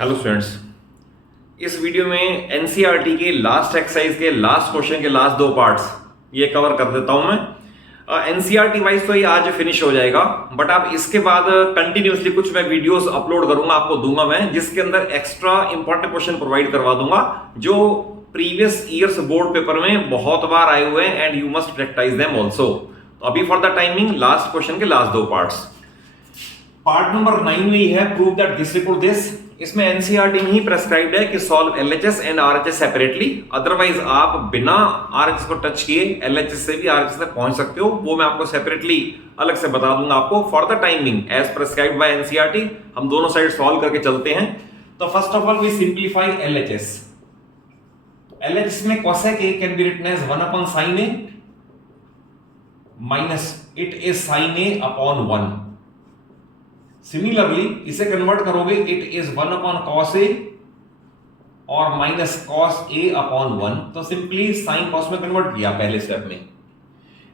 Hello students, इस video में NCERT के लास्ट एक्सरसाइज के लास्ट क्वेश्चन के लास्ट दो पार्ट्स ये कवर कर देता हूं मैं। एनसीईआरटी वाइज तो ये आज फिनिश हो जाएगा, बट अब इसके बाद कंटिन्यूसली कुछ मैं वीडियोस अपलोड करूंगा, आपको दूंगा मैं, जिसके अंदर एक्स्ट्रा इंपॉर्टेंट क्वेश्चन प्रोवाइड करवा दूंगा जो प्रीवियस ईयर्स बोर्ड पेपर में बहुत बार आए हुए हैं and you must practice them also. तो अभी for the timing last question के लास्ट दो पार्ट्स। पार्ट नंबर 9 में ही है prove that this equal this. इसमें एनसीईआरटी में ही प्रेस्क्राइब्ड है कि solve LHS and RHS separately, otherwise आप बिना आरएचएस को टच किए एलएचएस से भी आरएचएस तक पहुंच सकते हो। वो मैं आपको सेपरेटली अलग से बता दूंगा आपको for the timing as prescribed by NCERT. हम दोनों साइड सॉल्व करके चलते हैं। तो first of all we simplify LHS. LHS में cosec a can be written as 1 upon sin a minus it is sin a upon 1। Similarly इसे convert करोगे it is 1 upon cos a और minus cos a upon 1। तो simply sine cos में convert किया पहले step में।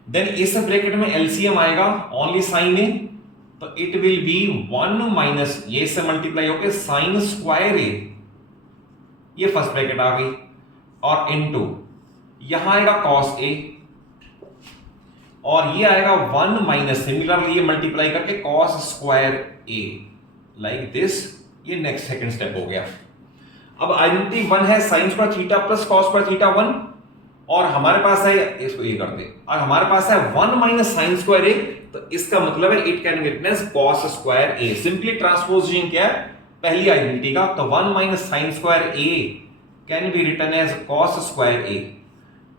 Then इस bracket में एलसीएम आएगा ओनली sin a, तो इट विल बी 1 माइनस ये से मल्टीप्लाई होकर sin स्क्वायर a, ये फर्स्ट ब्रैकेट आ गई, और इनटू यहां आएगा cos a और ये आएगा 1 माइनस सिमिलरली ये मल्टीप्लाई करके cos square a like this. ये नेक्स्ट सेकंड स्टेप हो गया। अब आइडेंटिटी 1 है sin square theta plus cos square theta 1, और हमारे पास है, इसको ये कर दे, और हमारे पास है 1 माइनस sin स्क्वायर a, तो इसका मतलब है it can be written as cos square a। Simply transposition क्या है पहली आइडेंटिटी का, तो 1 minus sin square a can be written as cos square a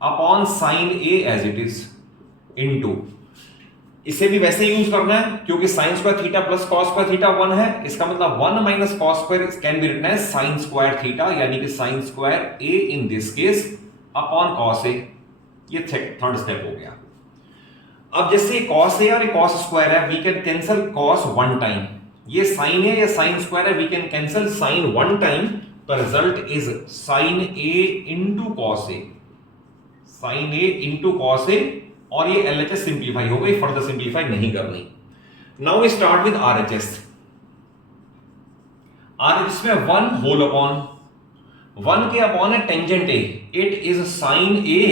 upon sin a as it is into, इसे भी वैसे यूज करना है क्योंकि sin square theta plus cos square theta 1 है। इसका मतलब 1 minus cos square can be written as sin square theta, यानी कि sin square a in this case upon cos a। ये थर्ड स्टेप हो गया। अब जैसे cos a और cos स्क्वायर है, we can cancel cos one time. ये sin a या sin स्क्वायर है, we can cancel sin one time, तो result is sin a into cos a, sin a into cos a, और ये LHS simplify हो गई, further simplify नहीं करनी। Now we start with RHS. RHS में 1 होल अपॉन 1 के अपॉन है tangent a, it is sine a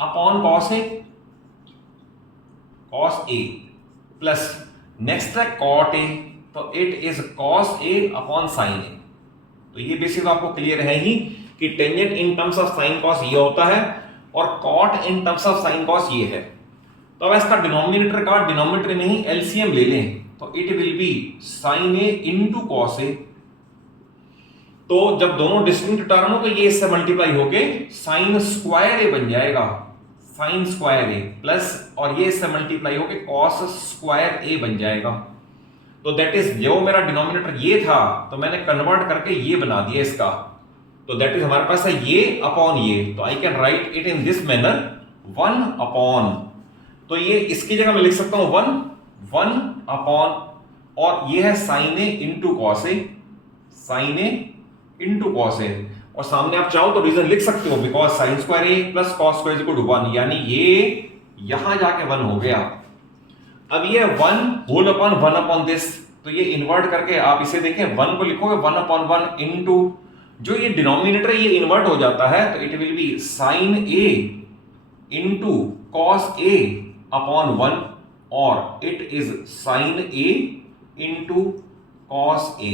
upon cos a, cos a plus next है कॉट ए, तो it is cos a upon sine a. तो ये basic आपको clear है ही कि tangent in terms of sine cos ये होता है और cot in terms of sine cos ये है। तो अब इसका डिनोमिनेटर का डिनोमिनेटर में ही एलसीएम ले लें, तो it will be sin a into cos a. तो जब दोनों डिस्टिंक्ट टर्म हो तो ये इससे मल्टीप्लाई होके sin स्क्वायर ए बन जाएगा, sin स्क्वायर ए प्लस, और ये इससे मल्टीप्लाई होके cos स्क्वायर ए बन जाएगा। तो दैट इज जो मेरा डिनोमिनेटर ये था तो मैंने कन्वर्ट करके ये बना दिया इसका, तो दैट इज हमारे पास है ये अपॉन ये, तो I can write it in this manner 1 upon, तो ये इसकी जगह मैं लिख सकता हूं 1 अपॉन, और ये है sin a into cos a, sin a into cos a, और सामने आप चाहो तो रीजन लिख सकते हो because sin square a plus cos square equal to 1, यानी ये यहां जाके 1 हो गया। अब ये 1 होल अपॉन 1 अपॉन दिस, तो ये इन्वर्ट करके आप इसे देखें 1 को लिखोगे 1 अपॉन 1 इंटू, जो ये डिनोमिनेटर ये इन्वर्ट हो जाता है, तो it will be sin a into cos a upon 1, और it is sin a into cos a।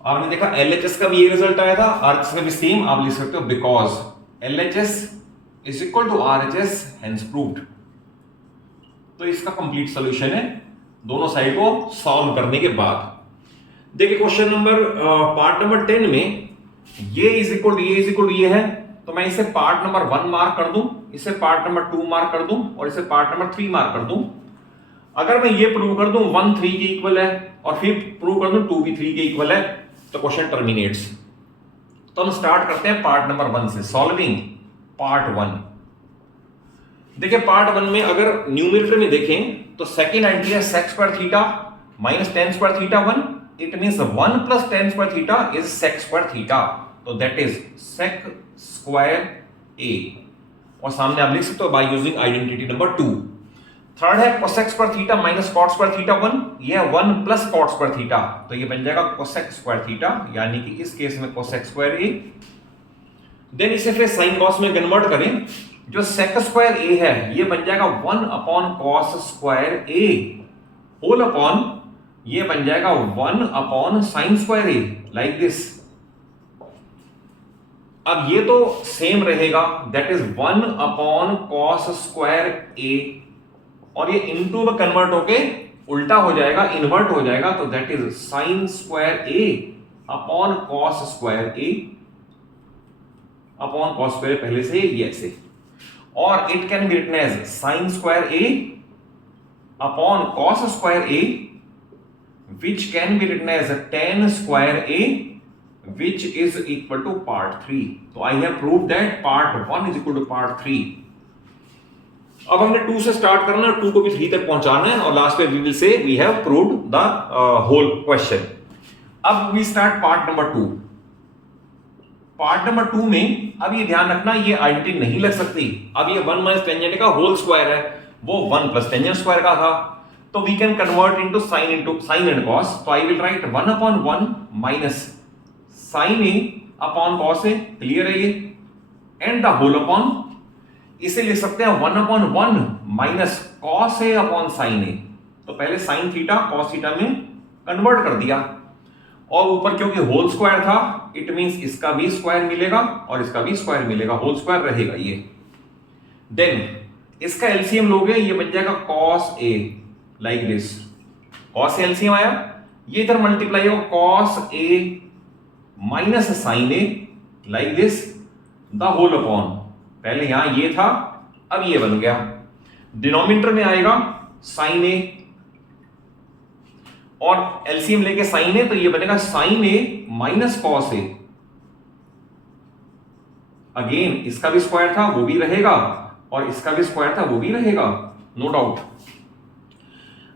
आपने देखा एलएचएस का भी ये रिजल्ट आया था, आरएचएस का भी सेम आप लिख सकते हो because LHS is equal to RHS hence proved. तो इसका कंप्लीट सॉल्यूशन है दोनों साइड को सॉल्व करने के बाद। देखिए क्वेश्चन नंबर पार्ट नंबर 10 में ये इज इक्वल टू ये है, तो मैं इसे पार्ट नंबर 1 मार्क कर दूं, इसे पार्ट नंबर 2 मार्क कर दूं, और इसे पार्ट नंबर 3 मार्क कर दूं। अगर मैं ये प्रूव कर दूं 1 3 के इक्वल है और फिर प्रूव कर दूं 2 भी 3 के इक्वल है, तो क्वेश्चन टर्मिनेट्स। तो हम स्टार्ट करते हैं पार्ट नंबर 1 से, सॉल्विंग पार्ट 1। देखिए पार्ट 1 में अगर न्यूमरेटर में देखें तो सेकंड आइडेंटिटी है sec square theta minus tan square theta 1, it means 1 plus tan square theta is sec square theta, तो that is sec square a, और सामने आप लिख सकते हो by using identity number 2। Third है cosec square theta minus cot square theta 1, ये है 1 प्लस कॉट स्क्वायर थीटा, तो ये बन जाएगा कोसेक स्क्वायर थीटा, यानी कि इस केस में कोसेक स्क्वायर ए। देन इसे फिर साइन कॉस में कन्वर्ट करें, जो सेक स्क्वायर ए है ये बन जाएगा 1 upon cos square a whole upon ये बन जाएगा 1 upon sine square a, like this. अब ये तो सेम रहेगा, that is 1 upon cos square a, और ये इनटू में कन्वर्ट होके उल्टा हो जाएगा, इन्वर्ट हो जाएगा, तो that is sine square a upon cos square a upon cos square, पहले से ये ऐसे, और it can be written as sine square a upon cos square a which can be written as tan square a which is equal to part 3. So I have proved that part 1 is equal to part 3. अब हमने 2 से start करना है, 2 को भी 3 तक पहुंचाना है, और लास्ट में we will say we have proved the whole question. अब we start part number 2. Part number 2 में अब ये ध्यान रखना, ये आइडेंटिटी नहीं लग सकती। अब ये 1 माइनस टेंजेंट का होल स्क्वायर है, वो 1 प्लस टेंजेंट स्क्वायर का था, तो we can convert into sine and cos. तो I will write 1 upon 1 minus sine a upon cos a, clear है ये, एंड द होल अपॉन, इसे लिख सकते हैं 1 upon 1 minus cos a upon sine a. तो पहले साइन थीटा कॉस थीटा में कन्वर्ट कर दिया, और ऊपर क्योंकि होल स्क्वायर था, इट मींस इसका भी स्क्वायर मिलेगा और इसका भी स्क्वायर मिलेगा, होल स्क्वायर रहेगा ये। देन इसका एलसीएम लोगे, ये बन जाएगा cos a, like this. Cos LCM आया, ये इधर मल्टीप्लाई होगा cos a minus sine a, like this, the whole upon, पहले यहां ये था, अब ये बन गया। डिनोमिनेटर में आएगा साइन ए, और एलसीएम लेके साइन ए, तो ये बनेगा sign a minus cos A. Again इसका भी स्क्वायर था वो भी रहेगा, और इसका भी स्क्वायर था वो भी रहेगा, नो डाउट।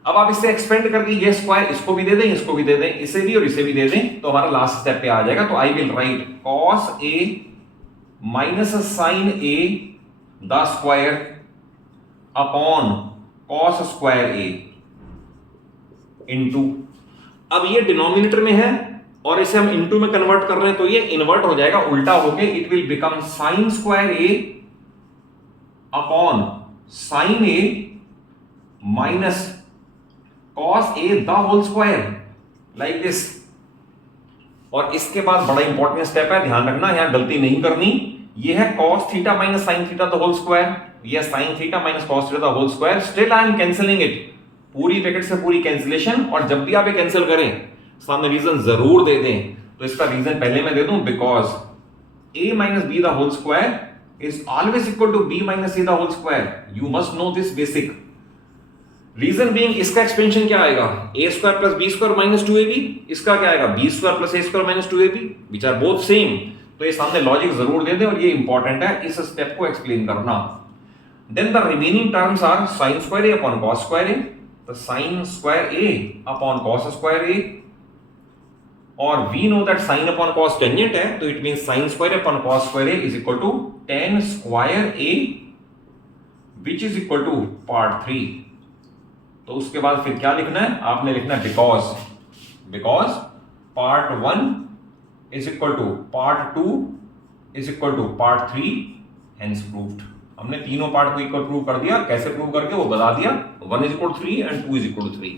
अब आप इससे एक्सपेंड करके ये स्क्वायर इसको भी दे दें, इसको भी दे दें, इसे भी और इसे भी दे दें, तो हमारा लास्ट स्टेप पे आ जाएगा। तो I will write cos a minus sine a the square upon cos square a into, अब ये डिनोमिनेटर में है और इसे हम इनटू में कन्वर्ट कर रहे हैं, तो ये इन्वर्ट हो जाएगा, उल्टा होके it will become sine square a upon sine a minus cos a the whole square, like this. और इसके बाद बड़ा इंपॉर्टेंट स्टेप है, ध्यान रखना, यहां गलती नहीं करनी। ये है cos theta minus sine theta the whole square, ये sine theta minus cos theta the whole square, still I am cancelling it, पूरी ब्रैकेट से पूरी कैंसिलेशन। और जब भी आप ये कैंसिल करें, सामने रीजन जरूर दे दें, तो इसका रीजन पहले मैं दे दूं, बिकॉज a माइनस b the whole square is always equal to b माइनस c the whole square, you must know this basic. Reason being, इसका एक्सपेंशन क्या आएगा, a square plus b square minus 2ab, इसका क्या आएगा b square plus a square minus 2ab, which are both same. तो ये सामने लॉजिक जरूर दे दे, और ये इंपॉर्टेंट है इस स्टेप को एक्सप्लेन करना। Then the remaining terms are sine square a upon cos square a, तो sine square a upon cos square a, और we know that sine upon cos tangent है, तो it means sine square upon cos square a is equal to tan square a which is equal to part 3। तो उसके बाद फिर क्या लिखना है, आपने लिखना है because part 1 is equal to part 2 is equal to part 3, hence proved. हमने तीनों पार्ट को इक्वल प्रूव कर दिया, कैसे प्रूव करके वो बता दिया, 1 is equal 3 and 2 is equal 3।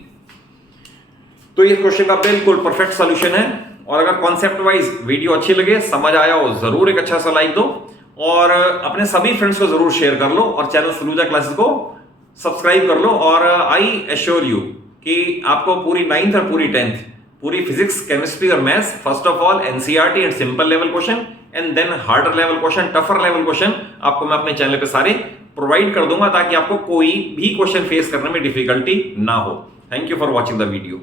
तो ये क्वेश्चन का बिल्कुल परफेक्ट सॉल्यूशन है। और अगर कॉन्सेप्ट वाइज वीडियो अच्छी लगे, समझ आया हो, जरूर एक अच्छा सा लाइक दो, और अपने सभी फ्रेंड्स को जरूर शेयर कर लो, और चैनल सलूजा क्लासेस को सब्सक्राइब कर लो। और आई एश्योर यू कि आपको पूरी 9th और पूरी 10th, पूरी फिजिक्स, केमिस्ट्री और maths, first of all NCERT and simple level question, and then harder level question, tougher level question, आपको मैं अपने चैनल पे सारे प्रोवाइड कर दूंगा, ताकि आपको कोई भी क्वेश्चन फेस करने में डिफिकल्टी ना हो। Thank you for watching the video.